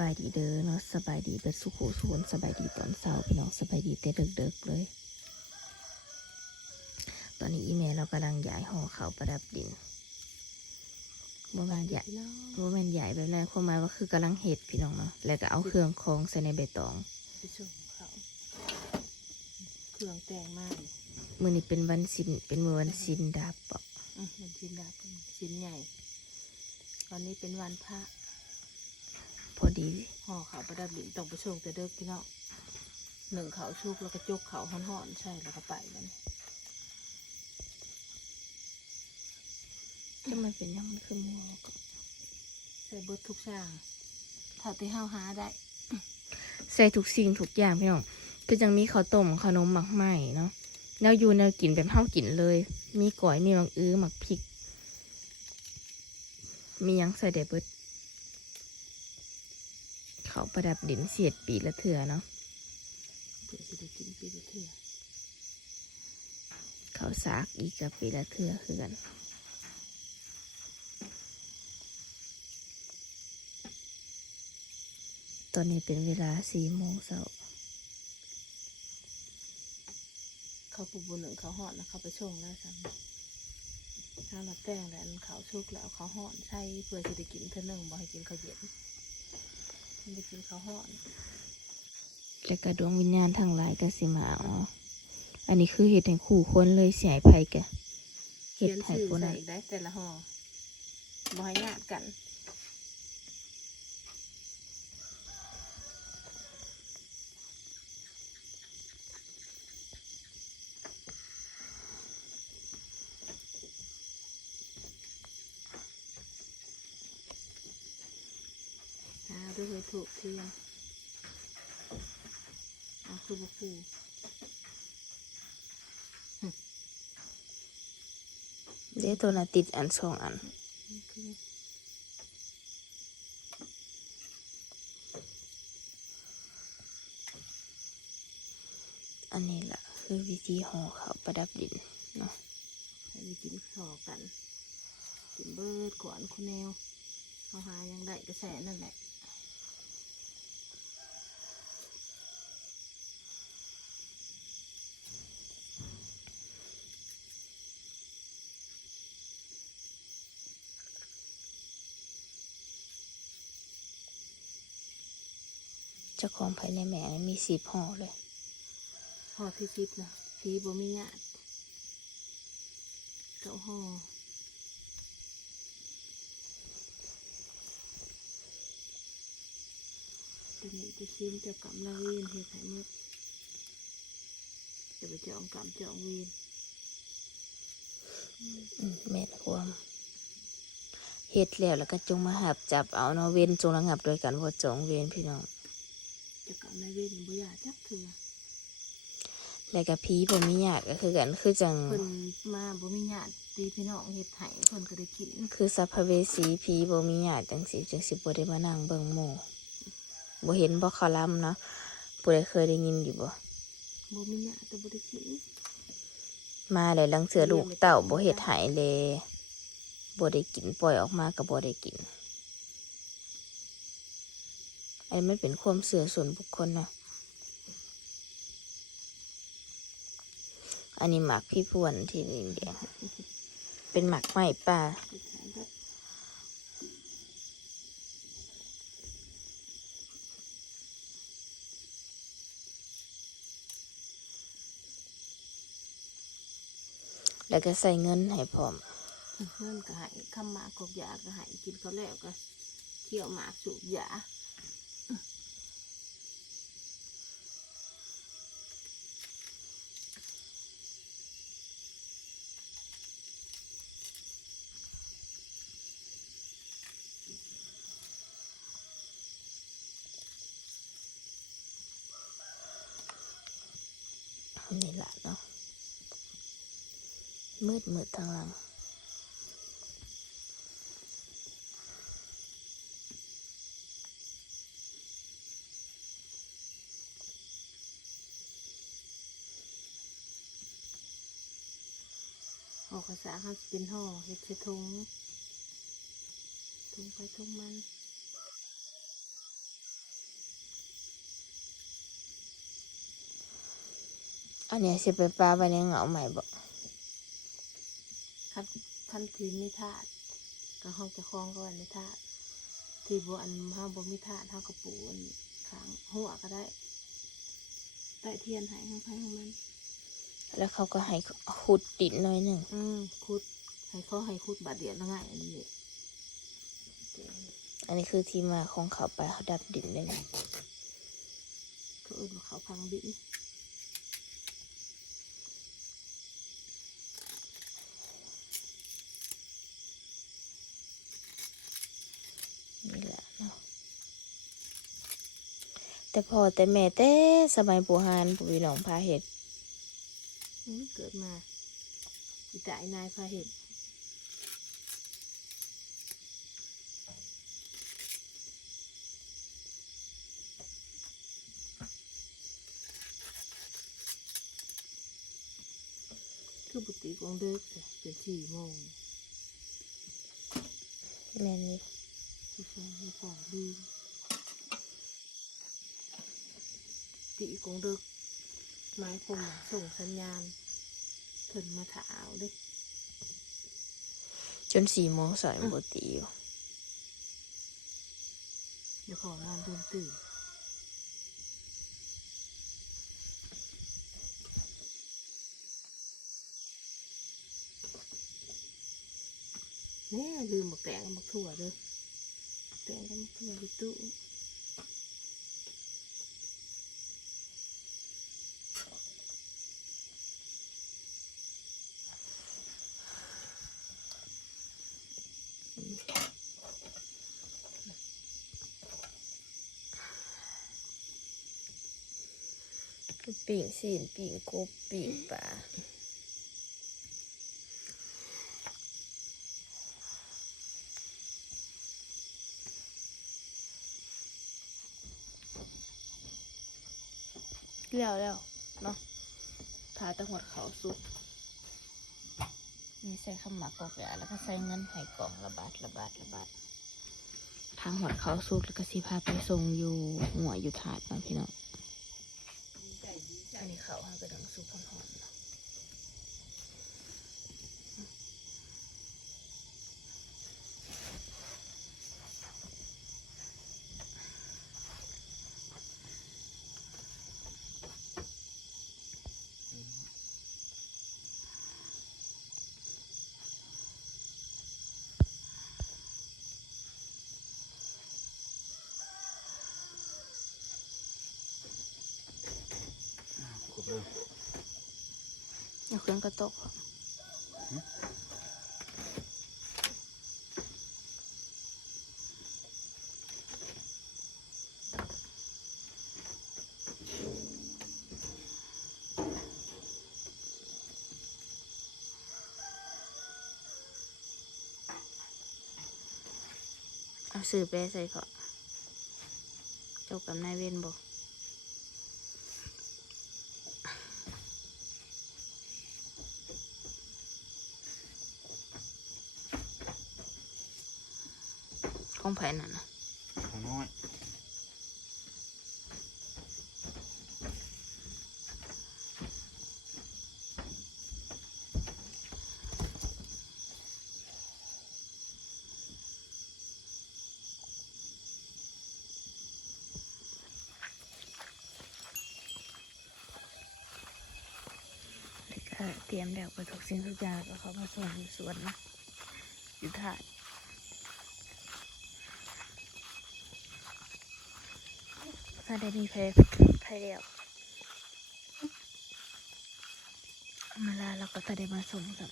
บายดีเด้อเนาะสบายดีเป็นสุขุสุขนสบายดีตอนเช้าพี่น้องสบายดีแต่เด็กๆเลย ตอนนี้อีเมลเรากำลังย้ายห่อเขาวประดับดินบ่แม่นใหญ่พี่น้องบ่แม่นใหญ่แบบนั้นความหมายว่าคือกำลังเห็ดพี่น้องเนาะแล้วก็เอาเครื่องคองใส่ในใบตองไปส่งเขาเครื่องแต่งมากมื้อนี้เป็นวันสินเป็นมื้อวันสินดาบปะอืมมันชิ้นดาบชิ้นใหญ่ ตอนนี้เป็นวันพระ พอดีห่อเขาวประดับดินต้องไปส่งแต่เด็กพี่น้องหนึ่งเขาชุกแล้วก็จกเขาห่อนๆใช่แล้วก็ไปกันจะมันเป็นยังมันคือมัวก็ใส่เบิดทุกอย่างเท่าที่เฮาหาได้ ใส่ทุกสิ่งทุกอย่างพี่น้องคือจังมีข้าวต้มขนมหมักไหม้เนาะแนวอยู่แนวกินแบบเฮากินเลย มีก๋อยมีบางอื้อหมักพริก มีหยังใส่ได้เบิด เขาวประดับดินเสียดปีละเถื่อเนาะเพื่อจะได้กินปีละเทื่อเขาวสากอีกกับปีละเถื่อคือกันตอนนี้เป็นเวลาสี่โมงเช้าเขาปูบุญหนึ่งเขาห่อนนะเขาไปส่งแล้วซ้ำถ้าเราแต่งแล้วเขาชุกแล้วเขาห่อนใช่เพื่อจะได้กินเท่านึงบ่ให้กินข้าวเย็น ไม่ได้กินข้าวห่อนแล้วก็ดวงวิญญาณทั้งหลายก็สิมาอ๋ออันนี้คือเห็ดแห่งคู่คนเลยเสียไผ่กะเห็ดเขียนไผ่ชื่อคนใส่นั้นอีกได้แต่ละห่อบ่ให้ญาติกัน หาด้วยเลยถูกเทียนเอาคือบุคูเด้ตัวน่ะติดอันสองอันคืออันนี้แหละคือวิธีห่อเขาวประดับดินเนาะให้ไปกินข้าวกันกินเบิดก่อนคุณแนวเขาหายังได้กระแสนั่นแหละ เจ้าของภายในแม่นี่มีสิบห่อเลยห่อที่สิบนะผีบ่มีญาติเก้าห่อตัวนี้จะชิ้นเจะกำนาเวนเฮ็ดให้หมดจะไปจองกำจองเวนอืมแม่นความเฮ็ดแล้วแล้วก็จงมาหับจับเอาเนาะเว้นจงระงับโดยกันว่าจองเว้นพี่น้อง จะกำนาเวนบ่อยากจักเถื่อแล้วก็ผีบ่มีญาติก็คือกันคือจังเพิ่นมาบ่มีญาติตีพี่น้องเฮ็ดให้เพิ่นก็ได้กินคือสัพเพเวสีผีบ่มีญาติจังสิจังสิบ่ได้มานั่งเบิ่งหมู่บ่เห็นบ่เขาลำเนาะผู้ใดเคยได้ยินอยู่บ่บ่มีญาติแต่บ่ได้กินมาแล้วลังเสือลูกเต่าบ่เฮ็ดใหายเลยบ่ได้กินปล่อยออกมาก็บ่ได้กิน อันนี้มันเป็นความเสื่อส่วนบุคคลเนาะอันนี้หมักพี่พวนที่นี่แดงเป็นหมักไม้ป่าแล้วก็ใส่เงินให้พร้อมเงินก็ให้คำหมากกอกยาก็ให้กินเขาแล้วก็เคี่ยวหมากสูบยา นี่แหละเนา ภาษาห้าเป็นห่อเห็ดใส่ถุงทุงไปทุงมันอันนี้สิไปปลาไปในเหงาใหม่บ่คันท่านทีมีธาตุก็ห้องจะคลองก็วันมีธาตุที่บัวอันห้าบัวมีธาตุห้ากระปูนขางหัวก็ได้ใต้เทียนหายข้างไฟขงมัน แล้วเขาก็ให้ขุดดินหน่อยหนึ่งอืมคุดให้เขาให้คุดบาดเดียวแล้วง่ายอันนี้อันนี้คือที่มาของเขาไปเขาดับดินเลยนะเขาเอิ้นว่าเขาพังดินนี่แหละเนาะแต่พอแต่แม่แต่สมัยปูฮานปูวีหนองพาเห็ดอืม เกิดมาอีตายนายพาเห็ดคือบุตรีกองเด็กจ้ะเป็นสี่โมงแม่นี่ที่ฟองมีฟองดีตีกองเด็ก ไม้ผมอะส่งสัญญาณเพิ่นมาถาเอาเด้จนสี่โมงสอยบตีอยู่เดี๋ยวขอนอนตื่นตื่นแน่ลืมหมกแตงกับหมกถั่วเลยแตงกับหมกถั่วอยู่ตู้ ปิ่งสีนปิ่งกบปิ่งปลาแล้วแล้วเนาะทาตะหดเขาสุกนี่ใส่ขมากกอกยาแล้วก็ใส่เงินไห่กล่องระบาดระบาดระบาดทางหดเขาสุกแล้วก็สีพาไปส่งอยู่หัวอยู่ถาดนะพี่น้อง อันนี้เขาให้กระดังสุปหอมๆเนาะ ครื่องกระตกอะเอาสื่อไปใส่เขาเจ้ากับนายเวนบอก ของไผ่นั่นนะของน้อยก็เตรียมแล้วไปทุกสิ่งทุกอย่างแล้วเขามาส่งอยู่สวนนะอยู่ถ่าย ถ้าได้มีไฟไฟเดียวมาลาเราก็จะได้มาส่งกับ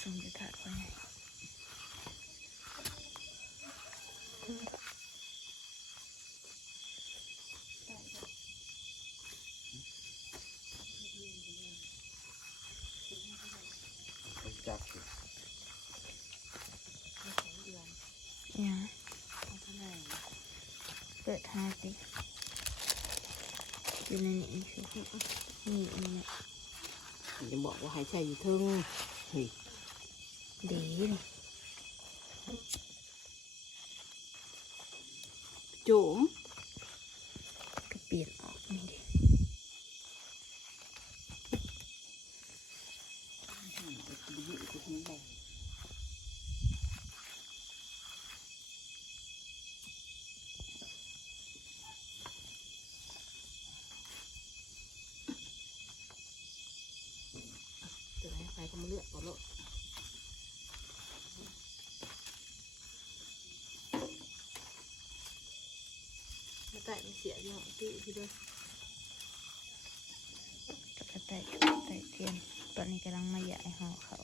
ส่งอยู่ถ่ายไว้ ไปจับสิ เนี่ย เอาเท่าไหร่ เปิดหาสิ อยู่ในนี้สินี่อันนี้จะบอกว่าให้ใช้อยู่เทึงเฮ้ยดีนี่จุ๋ม ก็เปลี่ยนออกนี่ดิ จะได้ไปก็มาเลือกก่อนโลดมาแต่มาเสียอยู่หองตีพี่ด้วยกระแต่ายไต่เทียนตอนนี้กำลังมาใหญ่ห่อเขา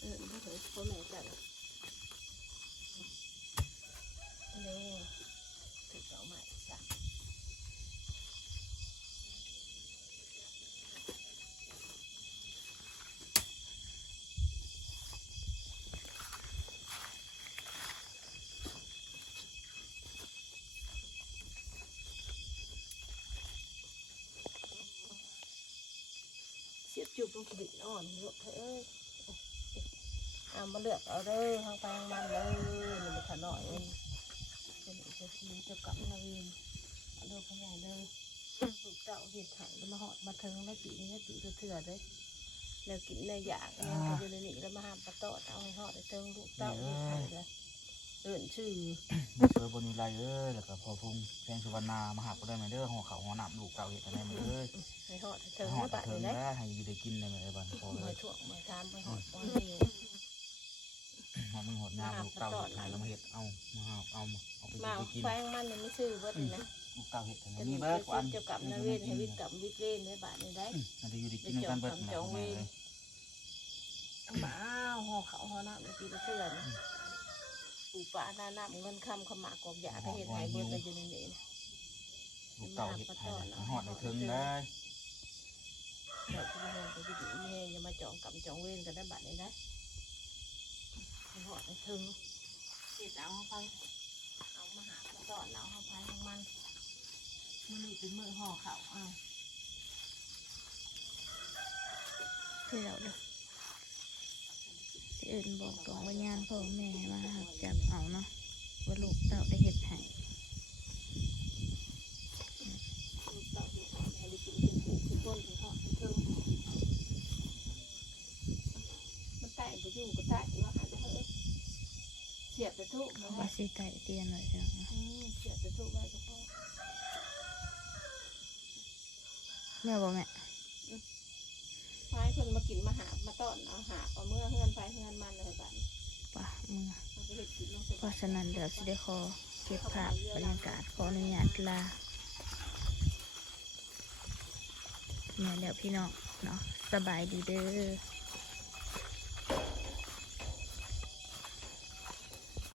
เออถ้าเกิดพ่อแม่จัดนี่ถึงเอาใหม่จ้ะ เสียบจุบลงขีดอ่อนเยอะเอ้ยเอามาเลือกเอาเด้อทางไปทางมันเลยมันจะขาหน่อยเองเป็นอี เอาเด้อพ่อใหญ่เด้อลูกเจ้าเห็ดไถ่แล้วมาหอดมาเทิงแล้วปีนี้แล้วปีเถื่อๆเลยแล้วกินในอยากเนี่ยก็อยู่ในนี้แล้วมาหามปลาโตะเอาให้หอดในเทิงลูกเจ้าเห็ดไถ่เลยเอื่นชื่อเจอบนวิไลเอ้ยแล้วก็พอพุ่งแพงสุวรรณามาหาก็ได้ไหมเด้อหัวเขาหัวหนำลูกเก่าเห็ดอะไรมาเอ้ยให้หอดในเทิงหอมาดบาดเถิงเลยแล้วให้ได้กินได้ไหมเอ้ยบ้านพอเลไม่ยถ่วงไม่ทามไม่หอดปอนหิวหอดมึงหอดงามลูกเก่าเห็ดอะไรมาเห็ดเอามาหาเอาเอาไปมาไปกินแฟงมันยังไม่ซื้อเบิดเลยนะลูกเก่าเห็ดอะไรจะมีมีเบิเบิร์ดดวันเกี่ยวกับนาเวทให้วิทย์กับวิทย์เวนไว้บาทนี้ได้มันจะอยู่ได้กินกันเบิร์ดนะพ่อแม่เลยบ้าวห่อเขาห่อน้ำในปีละเทื่อน ปูปลาหน้าน้ำเงินคำขมากอกยาก็เห็นหายเบิดไปอยู่ในนี้นะลูกเก่าเห็ดอะไรหอดในเถิงได้เดี๋ยวพี่เฮงไปพี่ดีพี่เฮงอย่ามาจองกับจองเวนกันได้บาทนี้ได้ห่อในถึงเห็ดเอาเข้าไปเอามาหามาตอนเอาเข้าไปของมันมันนี่เป็นมือห่อเขาอ้าวเที่ยวเลยที่ อื่นบอกตรงว่ายานพ่อแม่มาหักจับเอาเนาะว่าลูกเต่าได้เห็ดไห้ลูกเต่าเห็ดให้ได้กินเป็นผูกเป็นก้นเป็นห่อเป็นเทิงมันแตกไปอยู่ก็แตกว่าหันเถอะเสียบไปทุกนะว่าสิไต่เตียนไว้เชียวนะอืมเสียบไปทุกไว้ก็พอแม่บอกแม่ ไม้คนมากินมาหามาต้อนเอาหาเอาเมื่อเฮือนไปเฮือนมันเลยบัดนี้ป่ะมึงมันก็เห็ดกินลงไปเพราะฉะนั้นเดี๋ยวสิได้ขอเก็บภาพบรรยากาศขออนุญาตลาแม่แล้วพี่น้องเนาะสบายดีเด้อ